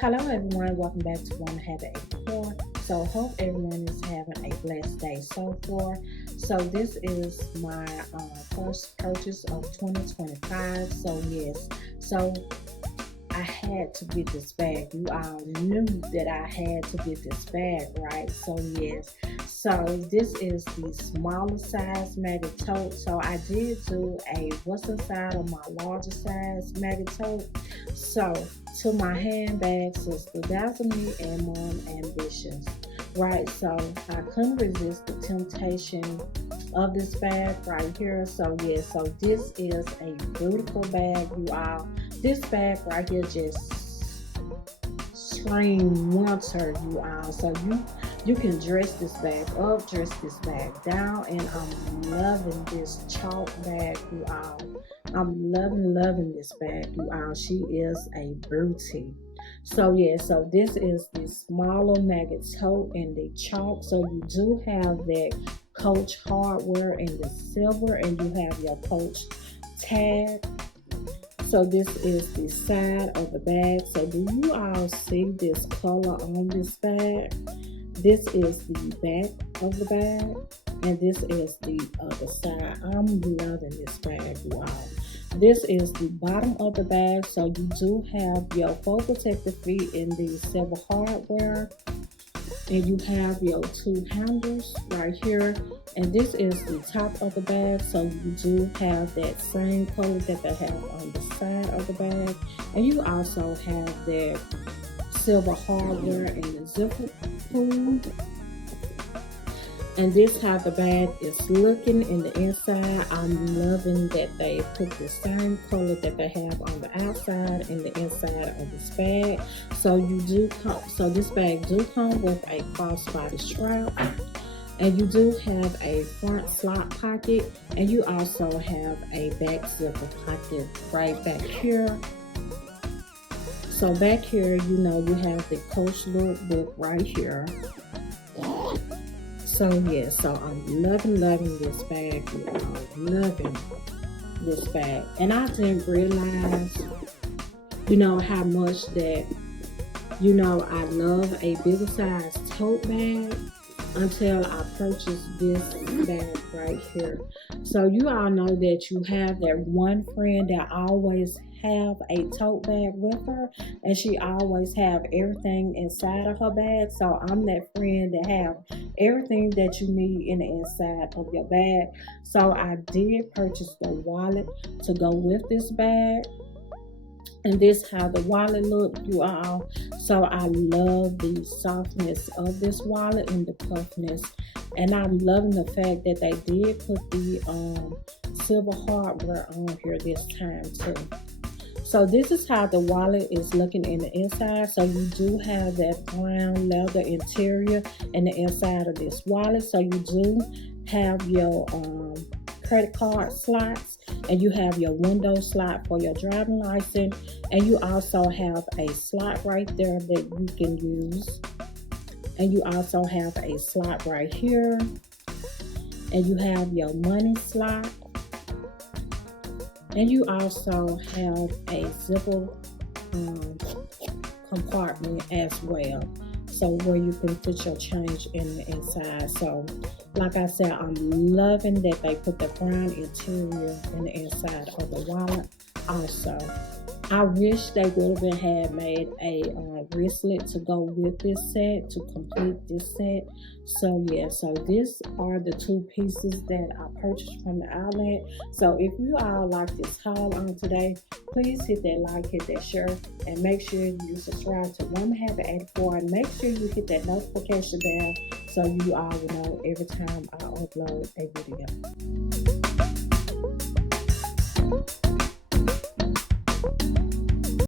Hello everyone. Welcome back to One Habit 84. So hope everyone is having a blessed day so far. So this is my first purchase of 2025. So yes, so I had to get this bag. You all knew that I had to get this bag, right? So yes. So this is the smaller size MaggieTote. So I did do a what's inside of my larger size MaggieTote. So to my handbag sister, that's me and mom ambitions, right? So I couldn't resist the temptation of this bag right here. So yeah, so this is a beautiful bag, you all. This bag right here just scream winter, you all. So you can dress this bag up, dress this bag down, and I'm loving this chalk bag, you all. I'm loving this bag, you all. She is a beauty. So yeah, so this is the smaller MaggieTote and the chalk. So you do have that Coach hardware in the silver, and you have your Coach tag. So this is the side of the bag. So do you all see this color on this bag? This is the back of the bag, and this is the other side. I'm loving this bag, you all. This is the bottom of the bag. So you do have your fold protective feet in the silver hardware, and you have your two handles right here. And this is the top of the bag. So you do have that same color that they have on the side of the bag, and you also have that silver hardware and the zipper pull. And this how the bag is looking in the inside. I'm loving that they put the same color that they have on the outside and the inside of this bag. So this bag do come with a crossbody strap, and you do have a front slot pocket, and you also have a back zipper pocket right back here. So back here, you have the Coach lookbook right here. So yeah, so I'm loving this bag, I'm loving this bag. And I didn't realize, how much that, I love a bigger size tote bag until I purchased this bag right here. So you all know that you have that one friend that always have a tote bag with her, and she always have everything inside of her bag. So I'm that friend that have everything that you need in the inside of your bag. So I did purchase the wallet to go with this bag, and this how the wallet look, you all. So I love the softness of this wallet and the puffiness, and I'm loving the fact that they did put the silver hardware on here this time too. So this is how the wallet is looking in the inside. So you do have that brown leather interior in the inside of this wallet. So you do have your credit card slots, and you have your window slot for your driving license, and you also have a slot right there that you can use, and you also have a slot right here, and you have your money slot, and you also have a zipper compartment as well, so where you can put your change in the inside. So like I said, I'm loving that they put the brown interior in the inside of the wallet. Also, I wish they would have had made a wristlet to go with this set, to complete this set. So yeah, so these are the two pieces that I purchased from the outlet. So if you all like this haul on today, please hit that like, hit that share, and make sure you subscribe to One Habit 84, and make sure you hit that notification bell so you all will know every time I upload a video.